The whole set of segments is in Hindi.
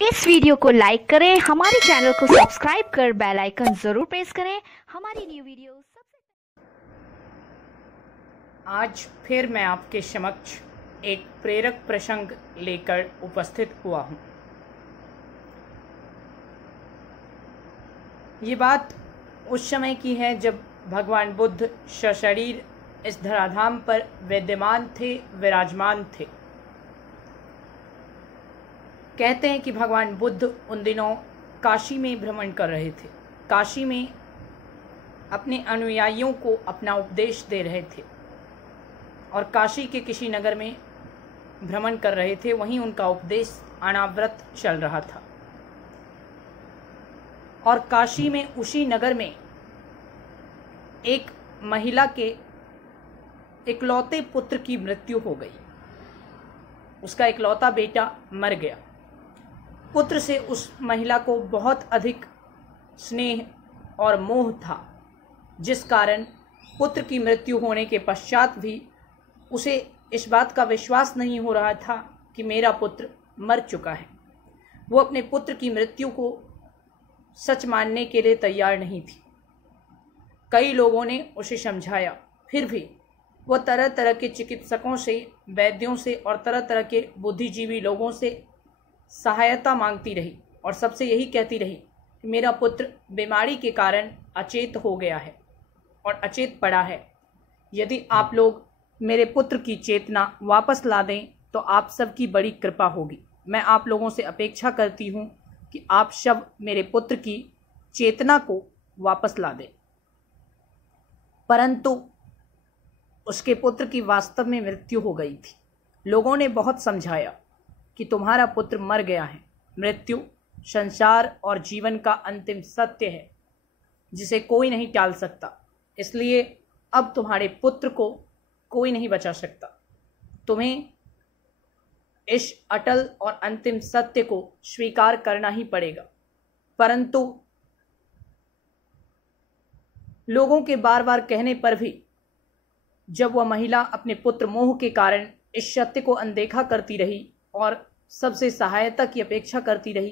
इस वीडियो को लाइक करें, हमारे चैनल को सब्सक्राइब कर बेल आइकन जरूर प्रेस करें हमारी न्यू वीडियो सबसे। आज फिर मैं आपके समक्ष एक प्रेरक प्रसंग लेकर उपस्थित हुआ हूँ। ये बात उस समय की है जब भगवान बुद्ध सशरीर इस धराधाम पर विद्यमान थे, विराजमान थे। कहते हैं कि भगवान बुद्ध उन दिनों काशी में भ्रमण कर रहे थे। काशी में अपने अनुयायियों को अपना उपदेश दे रहे थे और काशी के किसी नगर में भ्रमण कर रहे थे। वहीं उनका उपदेश अनावृत चल रहा था और काशी में उसी नगर में एक महिला के इकलौते पुत्र की मृत्यु हो गई। उसका इकलौता बेटा मर गया। पुत्र से उस महिला को बहुत अधिक स्नेह और मोह था, जिस कारण पुत्र की मृत्यु होने के पश्चात भी उसे इस बात का विश्वास नहीं हो रहा था कि मेरा पुत्र मर चुका है। वो अपने पुत्र की मृत्यु को सच मानने के लिए तैयार नहीं थी। कई लोगों ने उसे समझाया, फिर भी वह तरह तरह के चिकित्सकों से, वैद्यों से और तरह तरह के बुद्धिजीवी लोगों से सहायता मांगती रही और सबसे यही कहती रही कि मेरा पुत्र बीमारी के कारण अचेत हो गया है और अचेत पड़ा है। यदि आप लोग मेरे पुत्र की चेतना वापस ला दें तो आप सबकी बड़ी कृपा होगी। मैं आप लोगों से अपेक्षा करती हूँ कि आप सब मेरे पुत्र की चेतना को वापस ला दें। परंतु उसके पुत्र की वास्तव में मृत्यु हो गई थी। लोगों ने बहुत समझाया कि तुम्हारा पुत्र मर गया है। मृत्यु संसार और जीवन का अंतिम सत्य है जिसे कोई नहीं टाल सकता, इसलिए अब तुम्हारे पुत्र को कोई नहीं बचा सकता। तुम्हें इस अटल और अंतिम सत्य को स्वीकार करना ही पड़ेगा। परंतु लोगों के बार बार कहने पर भी जब वह महिला अपने पुत्र मोह के कारण इस सत्य को अनदेखा करती रही और सबसे सहायता की अपेक्षा करती रही,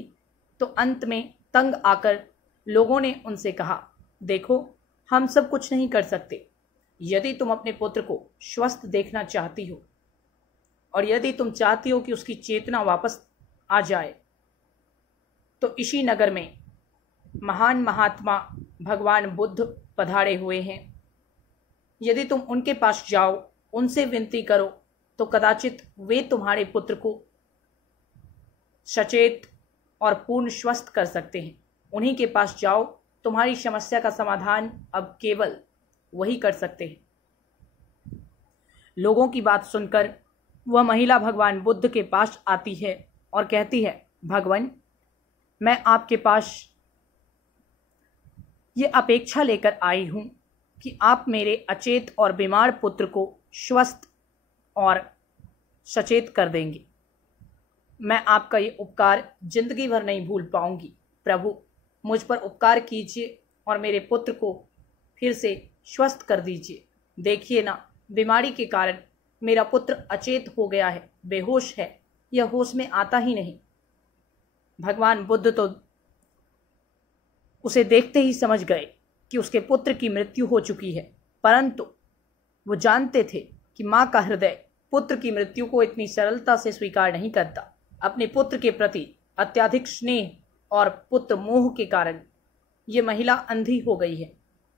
तो अंत में तंग आकर लोगों ने उनसे कहा, देखो हम सब कुछ नहीं कर सकते। यदि तुम अपने पुत्र को स्वस्थ देखना चाहती हो और यदि तुम चाहती हो कि उसकी चेतना वापस आ जाए, तो इसी नगर में महान महात्मा भगवान बुद्ध पधारे हुए हैं। यदि तुम उनके पास जाओ, उनसे विनती करो, तो कदाचित वे तुम्हारे पुत्र को सचेत और पूर्ण स्वस्थ कर सकते हैं। उन्हीं के पास जाओ, तुम्हारी समस्या का समाधान अब केवल वही कर सकते हैं। लोगों की बात सुनकर वह महिला भगवान बुद्ध के पास आती है और कहती है, भगवान, मैं आपके पास ये अपेक्षा लेकर आई हूँ कि आप मेरे अचेत और बीमार पुत्र को स्वस्थ और सचेत कर देंगे। मैं आपका ये उपकार जिंदगी भर नहीं भूल पाऊंगी। प्रभु, मुझ पर उपकार कीजिए और मेरे पुत्र को फिर से स्वस्थ कर दीजिए। देखिए ना, बीमारी के कारण मेरा पुत्र अचेत हो गया है, बेहोश है, यह होश में आता ही नहीं। भगवान बुद्ध तो उसे देखते ही समझ गए कि उसके पुत्र की मृत्यु हो चुकी है, परंतु वो जानते थे कि माँ का हृदय पुत्र की मृत्यु को इतनी सरलता से स्वीकार नहीं करता। अपने पुत्र के प्रति अत्यधिक स्नेह और पुत्र मोह के कारण ये महिला अंधी हो गई है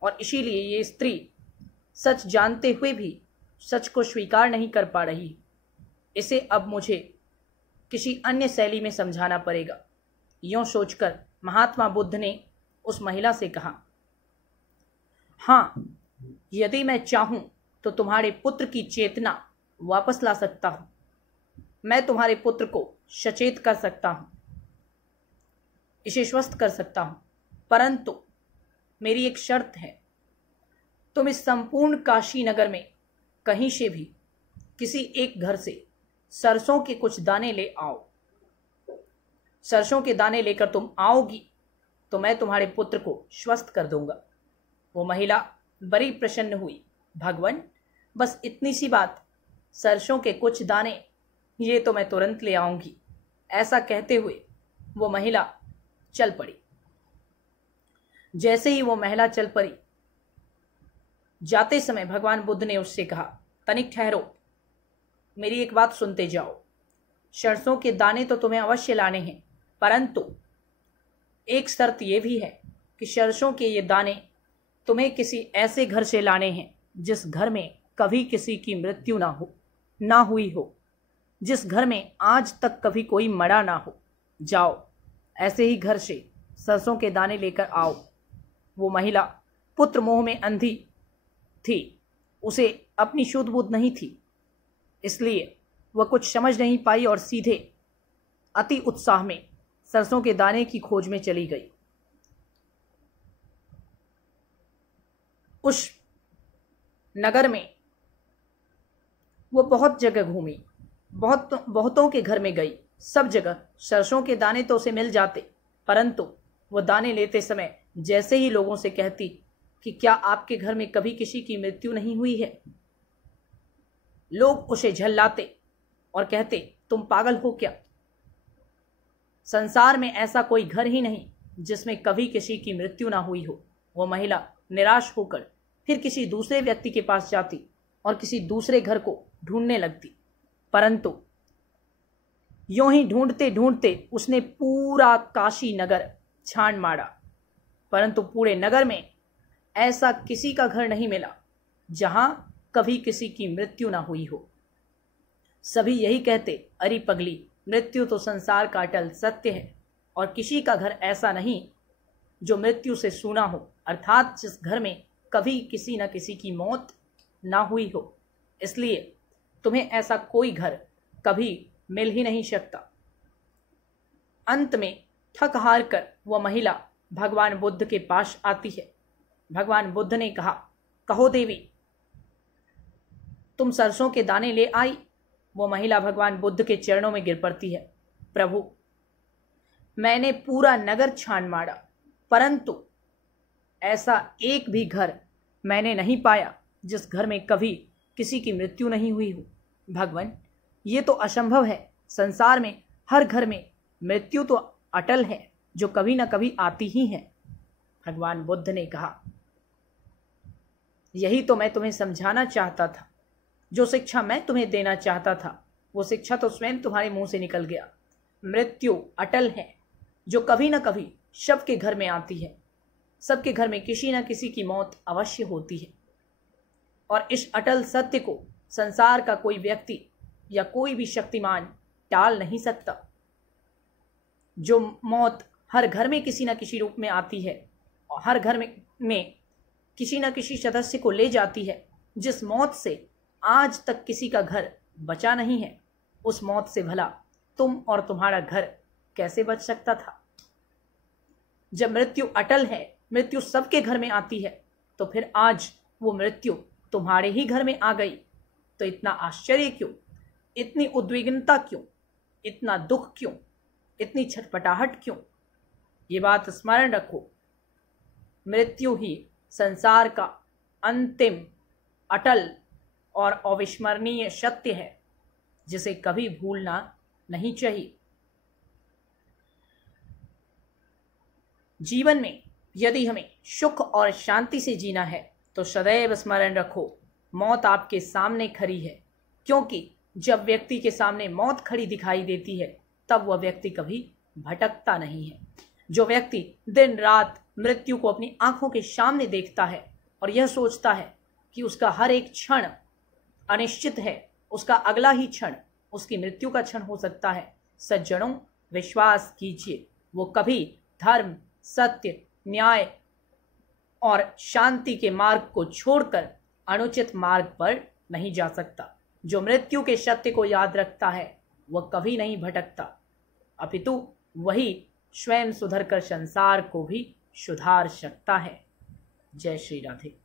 और इसीलिए ये स्त्री सच जानते हुए भी सच को स्वीकार नहीं कर पा रही। इसे अब मुझे किसी अन्य शैली में समझाना पड़ेगा। यूँ सोचकर महात्मा बुद्ध ने उस महिला से कहा, हाँ, यदि मैं चाहूँ तो तुम्हारे पुत्र की चेतना वापस ला सकता हूँ। मैं तुम्हारे पुत्र को सचेत कर सकता हूँ, इसे स्वस्थ कर सकता हूँ, परंतु मेरी एक शर्त है। तुम इस संपूर्ण काशी नगर में कहीं से भी किसी एक घर से सरसों के कुछ दाने ले आओ। सरसों के दाने लेकर तुम आओगी तो मैं तुम्हारे पुत्र को स्वस्थ कर दूंगा। वो महिला बड़ी प्रसन्न हुई। भगवान, बस इतनी सी बात, सरसों के कुछ दाने, ये तो मैं तुरंत ले आऊंगी। ऐसा कहते हुए वो महिला चल पड़ी। जैसे ही वो महिला चल पड़ी, जाते समय भगवान बुद्ध ने उससे कहा, तनिक ठहरो, मेरी एक बात सुनते जाओ। सरसों के दाने तो तुम्हें अवश्य लाने हैं, परंतु एक शर्त यह भी है कि सरसों के ये दाने तुम्हें किसी ऐसे घर से लाने हैं जिस घर में कभी किसी की मृत्यु ना हुई हो, जिस घर में आज तक कभी कोई मरा ना हो। जाओ, ऐसे ही घर से सरसों के दाने लेकर आओ। वो महिला पुत्र मोह में अंधी थी, उसे अपनी शुद्ध बुद्ध नहीं थी, इसलिए वह कुछ समझ नहीं पाई और सीधे अति उत्साह में सरसों के दाने की खोज में चली गई। उस नगर में वो बहुत जगह घूमी, बहुतों के घर में गई। सब जगह सरसों के दाने तो उसे मिल जाते, परंतु वो दाने लेते समय जैसे ही लोगों से कहती कि क्या आपके घर में कभी किसी की मृत्यु नहीं हुई है, लोग उसे झल्लाते और कहते, तुम पागल हो क्या? संसार में ऐसा कोई घर ही नहीं जिसमें कभी किसी की मृत्यु ना हुई हो। वो महिला निराश होकर फिर किसी दूसरे व्यक्ति के पास जाती और किसी दूसरे घर को ढूंढने लगती, परंतु यूं ही ढूंढते ढूंढते उसने पूरा काशी नगर छान मारा, परंतु पूरे नगर में ऐसा किसी का घर नहीं मिला जहां कभी किसी की मृत्यु ना हुई हो। सभी यही कहते, अरे पगली, मृत्यु तो संसार का अटल सत्य है और किसी का घर ऐसा नहीं जो मृत्यु से सूना हो, अर्थात जिस घर में कभी किसी न किसी की मौत ना हुई हो, इसलिए तुम्हें ऐसा कोई घर कभी मिल ही नहीं सकता। अंत में थक हार कर वह महिला भगवान बुद्ध के पास आती है। भगवान बुद्ध ने कहा, कहो देवी, तुम सरसों के दाने ले आई। वो महिला भगवान बुद्ध के चरणों में गिर पड़ती है। प्रभु, मैंने पूरा नगर छान मारा, परंतु ऐसा एक भी घर मैंने नहीं पाया जिस घर में कभी किसी की मृत्यु नहीं हुई हो। भगवान, ये तो असंभव है। संसार में हर घर में मृत्यु तो अटल है, जो कभी ना कभी आती ही है। भगवान बुद्ध ने कहा, यही तो मैं तुम्हें समझाना चाहता था। जो शिक्षा मैं तुम्हें देना चाहता था, वो शिक्षा तो स्वयं तुम्हारे मुंह से निकल गया। मृत्यु अटल है, जो कभी ना कभी सबके घर में आती है। सबके घर में किसी न किसी की मौत अवश्य होती है, और इस अटल सत्य को संसार का कोई व्यक्ति या कोई भी शक्तिमान टाल नहीं सकता। जो मौत हर घर में किसी न किसी रूप में आती है और हर घर में किसी न किसी सदस्य को ले जाती है, जिस मौत से आज तक किसी का घर बचा नहीं है, उस मौत से भला तुम और तुम्हारा घर कैसे बच सकता था? जब मृत्यु अटल है, मृत्यु सबके घर में आती है, तो फिर आज वो मृत्यु तुम्हारे ही घर में आ गई तो इतना आश्चर्य क्यों, इतनी उद्विग्नता क्यों, इतना दुख क्यों, इतनी छटपटाहट क्यों? ये बात स्मरण रखो, मृत्यु ही संसार का अंतिम, अटल और अविस्मरणीय सत्य है, जिसे कभी भूलना नहीं चाहिए। जीवन में यदि हमें सुख और शांति से जीना है तो सदैव स्मरण रखो, मौत आपके सामने खड़ी है। क्योंकि जब व्यक्ति के सामने मौत खड़ी दिखाई देती है, तब वह व्यक्ति कभी भटकता नहीं है। जो व्यक्ति दिन रात मृत्यु को अपनी आंखों के सामने देखता है और यह सोचता है कि उसका हर एक क्षण अनिश्चित है, उसका अगला ही क्षण उसकी मृत्यु का क्षण हो सकता है, सज्जनों, विश्वास कीजिए, वो कभी धर्म, सत्य, न्याय और शांति के मार्ग को छोड़कर अनुचित मार्ग पर नहीं जा सकता। जो मृत्यु के सत्य को याद रखता है, वह कभी नहीं भटकता, अपितु वही स्वयं सुधरकर संसार को भी सुधार सकता है। जय श्री राधे।